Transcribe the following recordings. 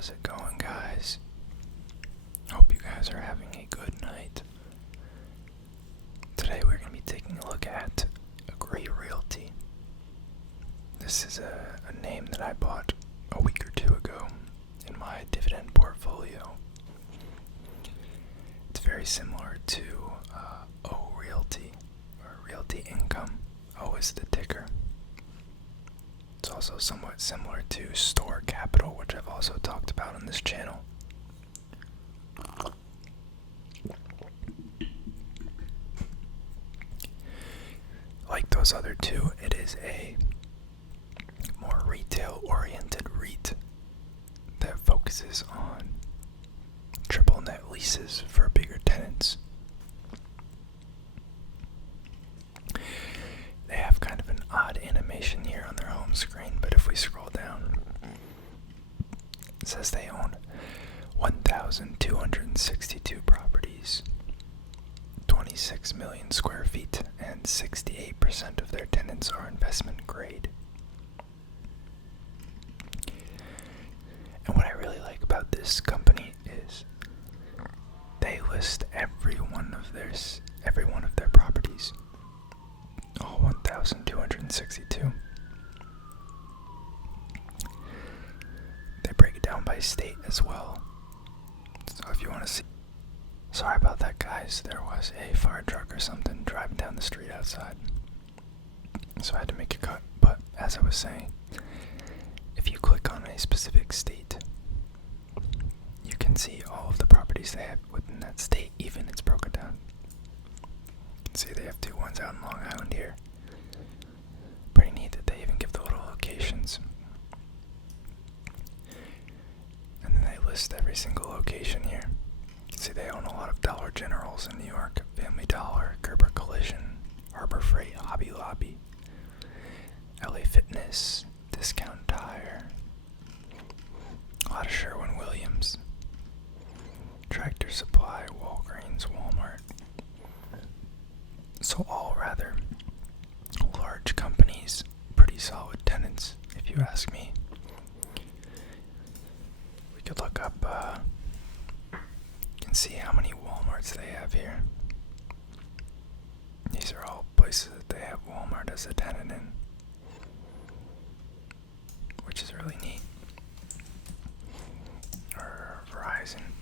How's it going, guys? Hope you guys are having a good night. Today we're going to be taking a look at Agree Realty. This is a name that I bought a week or two ago in my dividend portfolio. It's very similar to Realty or Realty Income. O is the ticker. It's also somewhat similar to STOR Capital, which I've also talked about on this channel. Like those other two, it is a more retail-oriented REIT that focuses on triple net leases for bigger tenants. They have kind of an odd animation here on their home screen, but if we scroll down, it says they own 1,262 properties, 26 million square feet, and 68% of their tenants are investment grade. And what I really like about this company is they list every one of their properties. All 1,262. They break it down by state as well. So if you want to see. Sorry about that, guys. There was a fire truck or something driving down the street outside. So I had to make a cut. But as I was saying, if you click on a specific state, you can see all of the properties they have within that state, even it's broken down. You can see they have two ones out in Long Island here. Pretty neat that they even give the little locations. And then they list every single location here. You can see they own a lot of Dollar Generals in New York, Family Dollar, Gerber Collision, Harbor Freight, Hobby Lobby, LA Fitness, Discount Tire, a lot of Sherwin-Williams, Tractor Supply, Walgreens, Walmart. So all rather large companies, pretty solid tenants, if you ask me. We could look up, you can see how many Walmarts they have here. These are all places that they have Walmart as a tenant in, which is really neat. Or Verizon.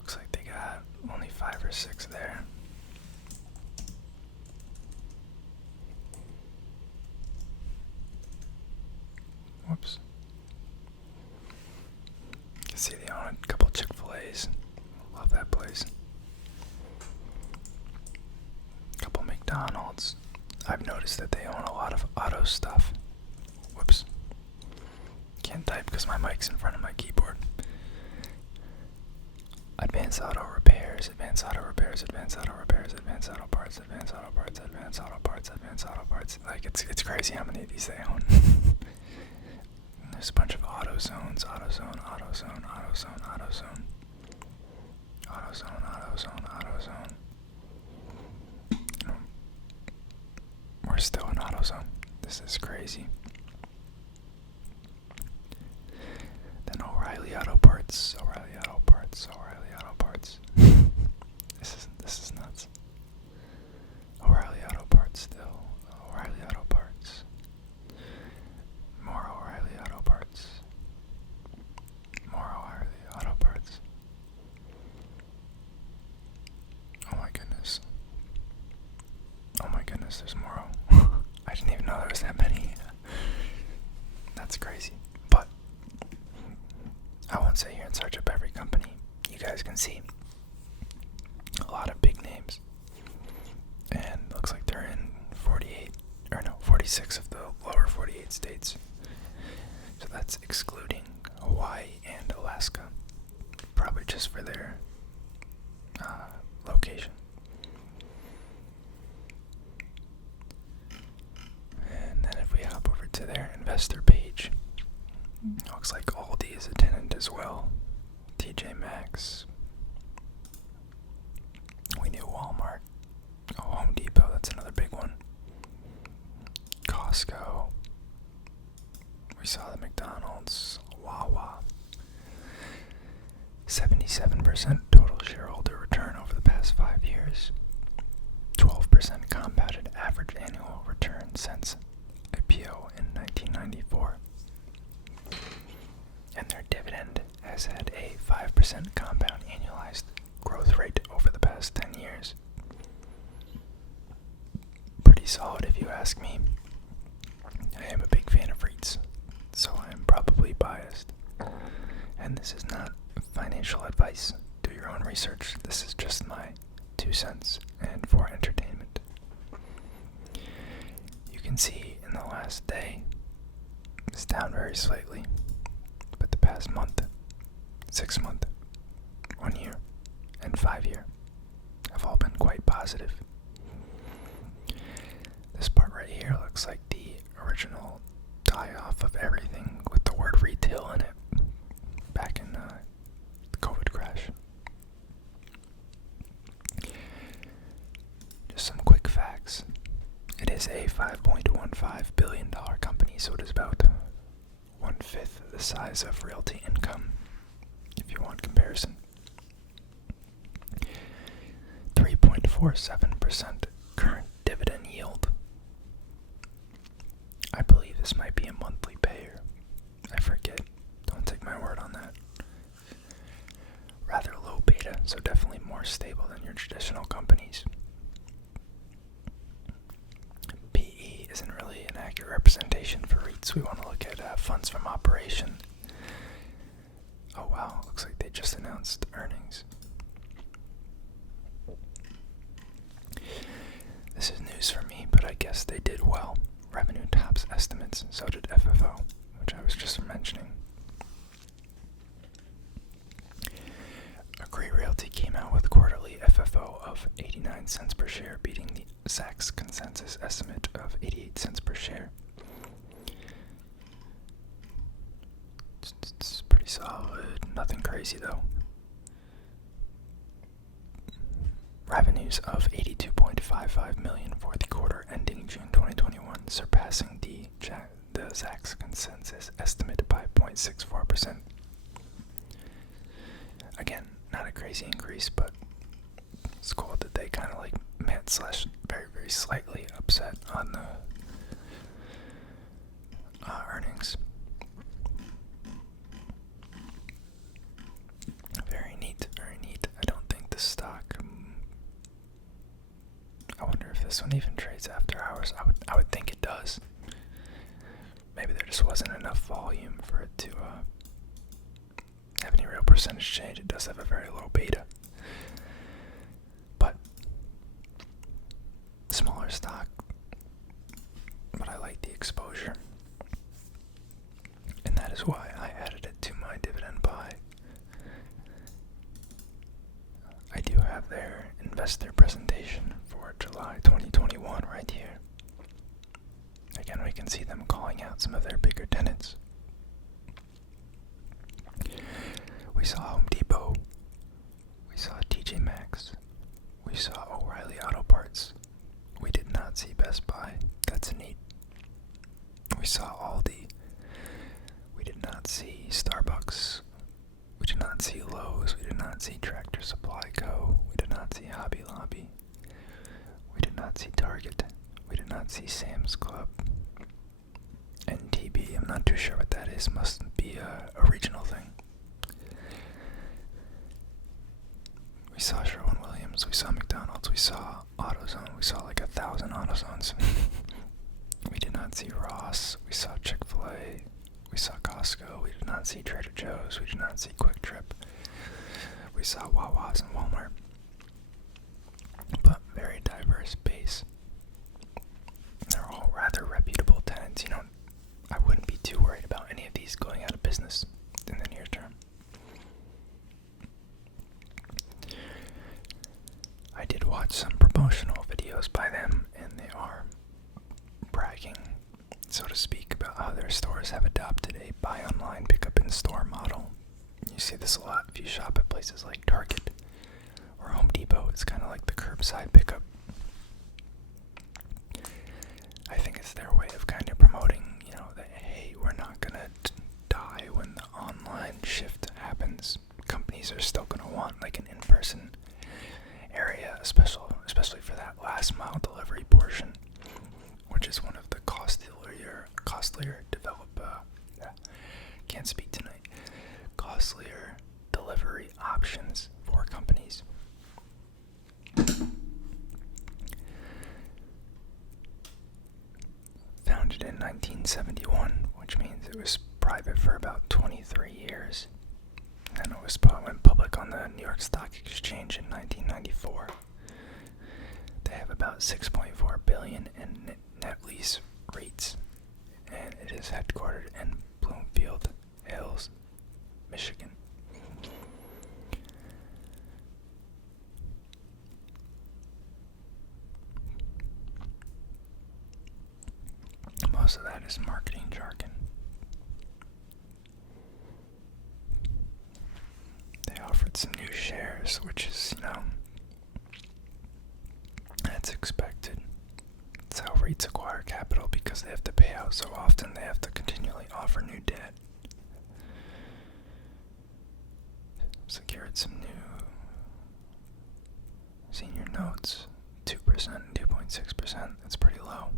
Looks like they got only 5 or 6 there. Whoops. You can see they own a couple Chick-fil-A's. Love that place. Couple McDonald's. I've noticed that they own a lot of auto stuff. Whoops. Can't type because my mic's in front of my keyboard. Advanced Auto Repairs, Advanced Auto Repairs, Advanced Auto Repairs, Advanced Auto Parts, Advanced Auto Parts, Advanced Auto Parts, Advanced Auto Parts. Like, it's crazy how many of these they own. There's a bunch of AutoZones, AutoZone, AutoZone, AutoZone, AutoZone, AutoZone, AutoZone, AutoZone. We're still in AutoZone. This is crazy. Then O'Reilly Auto Parts, O'Reilly Auto Parts, O'Reilly Auto Parts. This is nuts. O'Reilly Auto Parts still. O'Reilly Auto Parts. More O'Reilly Auto Parts. More O'Reilly Auto Parts. Oh my goodness. Oh my goodness, there's more. I didn't even know there was that many. That's crazy. But I won't sit here and search up every company. You guys can see a lot of big names. And it looks like they're in 46 of the lower 48 states. So that's excluding Hawaii and Alaska. Probably just for their location. And then if we hop over to their investor page, looks like Aldi is a tenant as well. TJ Maxx. We knew Walmart. Oh, Home Depot, that's another big one. Costco. We saw them 77% total shareholder return over the past 5 years. 12% compounded average annual return since IPO in 1994. And their dividend has had a 5% compound annualized growth rate over the past 10 years. Pretty solid if you ask me. I am a big fan of REITs, so I am probably biased. And this is not financial advice. Do your own research. This is just my 2 cents and for entertainment. You can see in the last day, it's down very slightly, but the past month, 6 month, 1 year, and 5 year have all been quite positive. This part right here looks like the original die-off of everything with the word retail in it back in the COVID crash. Just some quick facts. It is a $5.15 billion company, so it is about 1/5 the size of Realty Income, if you want comparison. 3.47% current dividend yield. I believe this might be a monthly payer. I forget. Don't take my word on that. Rather low beta, so definitely more stable than your traditional companies. PE isn't really an accurate representation for REITs. We want to look at funds from operation. Oh wow, looks like they just announced earnings. This is news for me, but I guess they did well. Revenue tops estimates, so did FFO, which I was just mentioning. Agree Realty came out with quarterly FFO of 89 cents per share, beating the Zacks consensus estimate of 88 cents per share. It's pretty solid, nothing crazy though. Revenues of $82.55 million for the quarter ending June 2021, surpassing the Zacks consensus estimate by 0.64%. Again, not a crazy increase, but it's cool that they kind of like met / very, very slightly upset on the earnings. Very neat, very neat. I don't think the stock. I wonder if this one even trades after hours. I would think it does. Maybe there just wasn't enough volume for it to have any real percentage change. It does have a very low beta. But smaller stock. But I like the exposure. And that is why I added it to my dividend pie. I do have their investor presentation for July 2021 right here. Again, we can see them calling out some of their bigger tenants. We saw Home Depot. We saw TJ Maxx. We saw O'Reilly Auto Parts. We did not see Best Buy. That's neat. We saw Aldi. We did not see Starbucks. We did not see Lowe's. We did not see Tractor Supply Co. We did not see Hobby Lobby. We did not see Target. We did not see Sam's Club. NTB, I'm not too sure what that is. Must be a regional thing. We saw Sherwin-Williams. We saw McDonald's. We saw AutoZone. We saw like 1,000 AutoZones. We did not see Ross. We saw Chick-fil-A. We saw Costco. We did not see Trader Joe's. We did not see Quick Trip. We saw Wawa's and Walmart. But very diverse base. They're all rather reputable tenants. You know, I wouldn't be too worried about any of these going out of business in the near term. I did watch some promotional videos by them, and they are bragging, so to speak, about how their stores have adopted a buy online, pick up in store model. You see this a lot if you shop at places like Target or Home Depot. It's kind of like the curbside pickup. I think it's their way of kind of promoting, you know, that, hey, we're not gonna die when the online shift happens. Companies are costlier delivery options for companies. Founded in 1971, which means it was private for about 23 years. Then it went public on the New York Stock Exchange in 1994. They have about $6.4 billion in net lease REITs, and it is headquartered in Bloomfield Hills, Michigan. Most of that is marketing jargon. They offered some new shares, which is, that's expected. It's how REITs acquire capital because they have to pay out so often, they have to continually offer new debt. Secured some new senior notes, 2% and 2.6%. That's pretty low.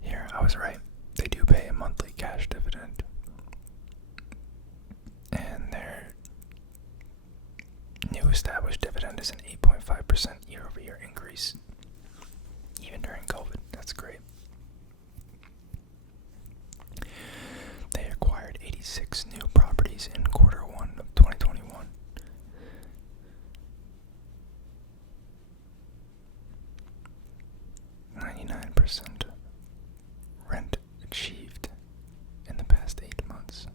Here, I was right. They do pay a monthly cash dividend. And their new established dividend is an 8.5% year-over-year increase. Even during COVID. That's great. They acquired 86 new properties in quarter 1 of 2021. %, rent achieved in the past 8 months.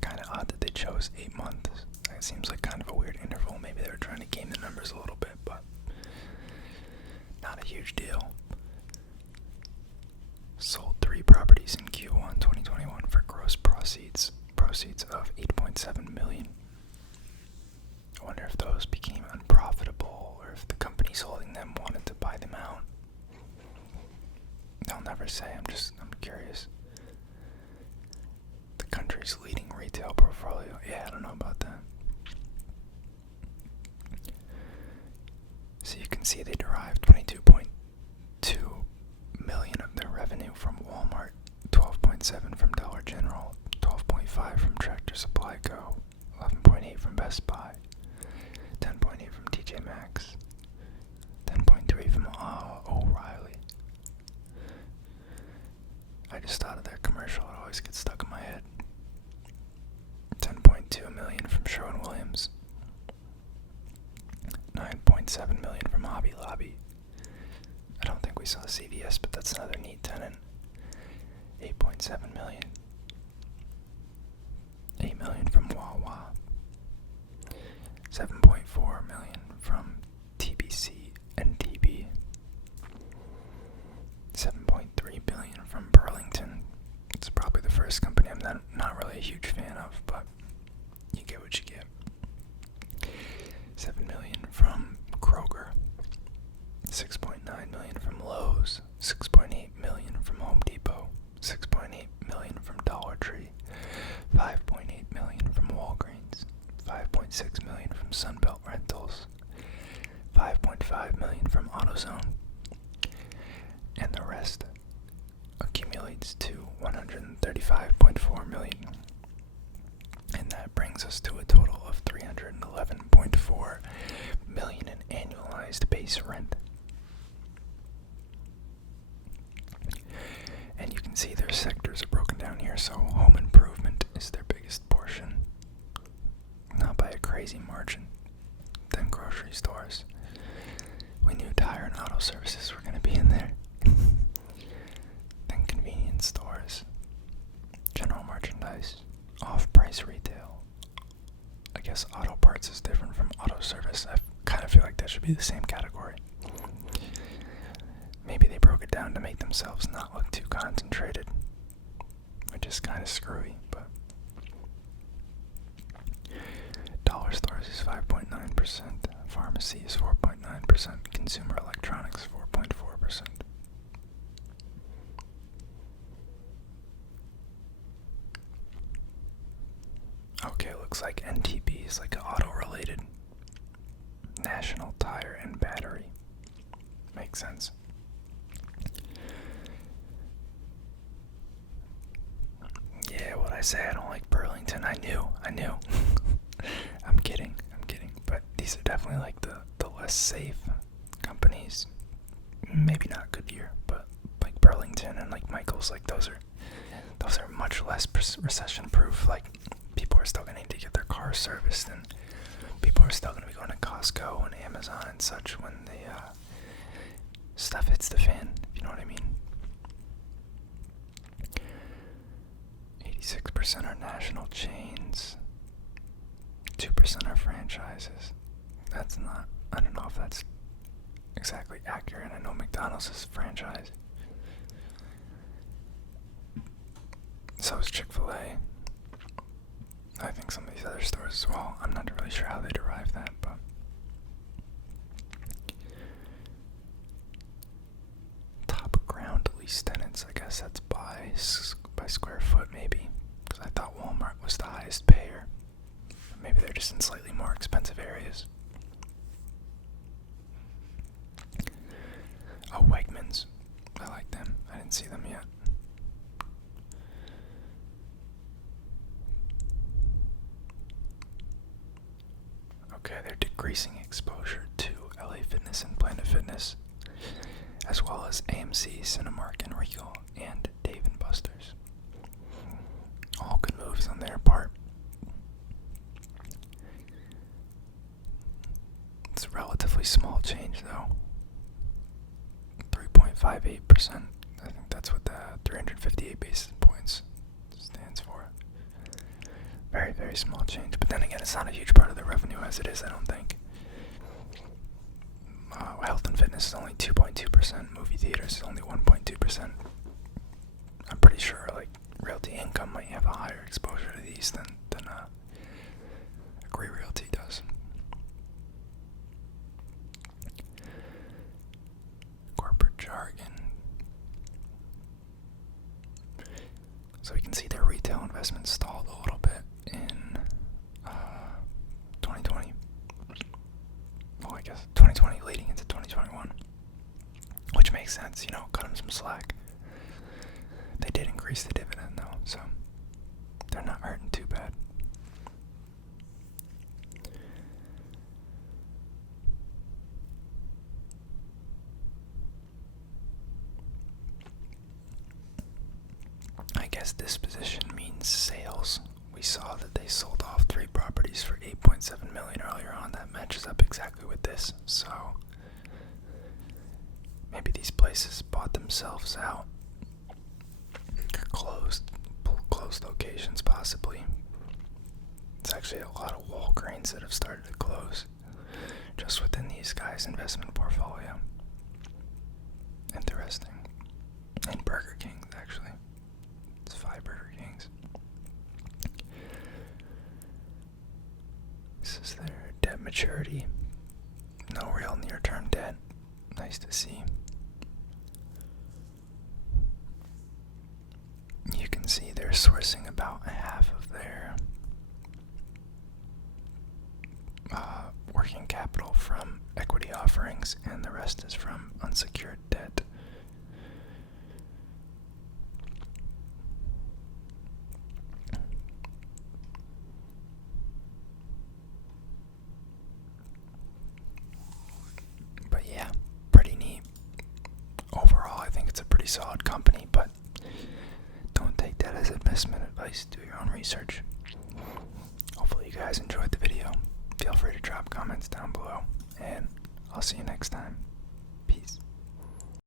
Kind of odd that they chose 8 months. That seems like kind of a weird interval. Maybe they were trying to game the numbers a little bit, but not a huge deal. Sold 3 properties in Q1 2021 for gross proceeds of $8.7 million. I wonder if those became unprofitable or if the companies holding them wanted to buy them out. They'll never say. I'm curious. The country's leading retail portfolio. Yeah, I don't know about that. So you can see they derived $22.2 million of their revenue from Walmart, 12.7 from Dollar General, 12.5 from Tractor Supply Co., 11.8 from Best Buy, 10.8 from TJ Maxx, 10.3 from O'Reilly. I just thought of that commercial. It always gets stuck in my head. 10.2 million from Sherwin-Williams, 9.7 million from Hobby Lobby. I don't think we saw CVS, but that's another neat tenant. 8.7 million. 8 million from Wawa. 7.4 million from TBC and DB. 7.3 billion from Burlington. It's probably the first company I'm not really a huge fan of, but you get what you get. 7 million from Kroger. 6.9 million from Lowe's. 6.8 million from Home Depot. 6.8 million from Dollar Tree. 5.8 million from Walgreens. 5.6 million from Sunbelt Rentals. 5.5 million from AutoZone. And the rest accumulates to $135.4 million. And that brings us to a total of $311.4 million in annualized base rent. And you can see their sectors are broken down here, so home improvement is their biggest portion. Not by a crazy margin. Then grocery stores. We knew tire and auto services were going to be in there. Then convenience stores. General merchandise. Off-price retail. I guess auto parts is different from auto service. I kind of feel like that should be the same category. Maybe they broke it down to make themselves not look too concentrated, which is kind of screwy, but dollar stores is 5.9%, pharmacy is 4.9%, consumer electronics 4.4%. Okay, looks like NTB is like auto-related. National Tire and Battery. Makes sense. Yeah, what I say, I don't like Burlington. I knew. I'm kidding. But these are definitely like the less safe companies. Maybe not Goodyear, but like Burlington and like Michaels, like those are much less recession proof. Like people are still going to need to get their cars serviced, and people are still going to be going to Costco and Amazon and such when the stuff hits the fan, if you know what I mean. 86% are national chains, 2% are franchises. That's not, I don't know if that's exactly accurate. I know McDonald's is a franchise. So is Chick-fil-A. I think some of these other stores as well. I'm not really sure how they derive that, but top ground lease tenants, I guess that's by square foot maybe, because I thought Walmart was the highest payer. Maybe they're just in slightly more expensive areas. Oh, Wegmans. I like them. I didn't see them yet. Okay, they're decreasing exposure to LA Fitness and Planet Fitness, as well as AMC, Cinemark, and Regal, and Dave & Buster's. All good moves on their part. It's a relatively small change, though. 3.58%. I think that's what the 358 basis points stands for. Very, very small change. But then again, it's not a huge part of the revenue as it is, I don't think. Health and fitness is only 2.2%. Movie theaters is only 1.2%. I'm pretty sure, like, Realty Income might have a higher exposure to these than Agree Realty does. Corporate jargon. So we can see their retail investment stalled a little bit in 2020. Well, I guess 2020 leading into 2021. Which makes sense, cut them some slack. They did increase the dividend though, so they're not hurting too bad. I guess disposition means sales. We saw that they sold off 3 properties for $8.7 million earlier on. That matches up exactly with this. So maybe these places bought themselves out. Closed locations possibly. It's actually a lot of Walgreens that have started to close just within these guys' investment portfolio. Interesting. And Burger Kings, actually. It's 5 Burger Kings. This is their debt maturity. No real near-term debt. Nice to see. You can see they're sourcing about half of their working capital from equity offerings, and the rest is from unsecured debt. But yeah, pretty neat. Overall, I think it's a pretty solid company, but don't take that as investment advice. Do your own research. Hopefully you guys enjoyed the video. Feel free to drop comments down below, and I'll see you next time.